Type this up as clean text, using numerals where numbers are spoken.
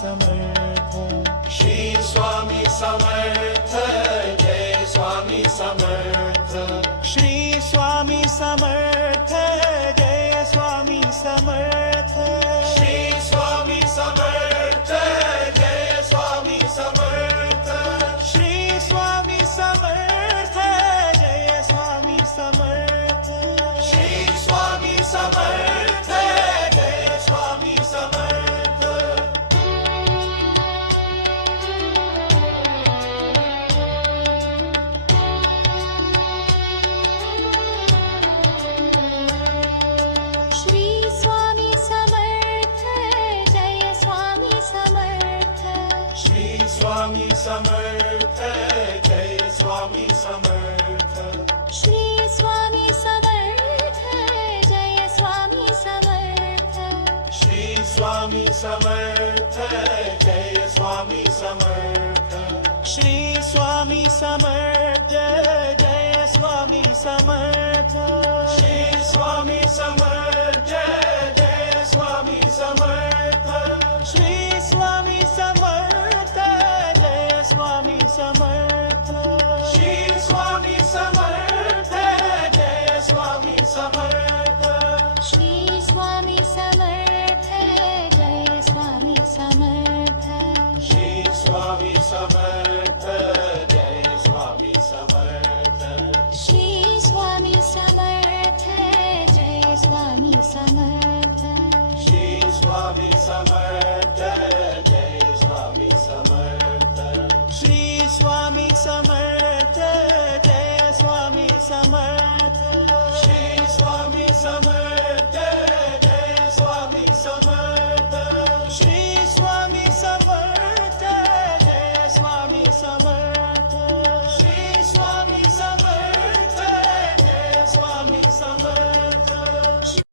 Samarth Shri Swami Samarth Jai Swami Samarth Shri Swami Samarth Jai Swami Samarth Shri Swami Samarth Jai Swami Samarth Shri Swami Samarth Jai Swami Samarth Shri Swami Samarth Jai Swami Samarth Shri Swami Samarth Jai Swami Samarth Shri Swami Samarth Jai Swami Samarth Shri Swami Samarth Jai Swami Samarth Shri Swami Samarth Jai Swami Samarth Shri Swami Samarth Jai Swami Samarth Shri Swami Samarth Jai Swami Samarth Shri Swami Samarth Jai Swami Samarth Shri Swami Samarth Jai Swami Samarth Shri Swami Samarth Jai Swami Samarth Shri Swami Samarth Jai Swami Samarth Shri Swami Samarth Jai Swami Samarth Shri Swami Samarth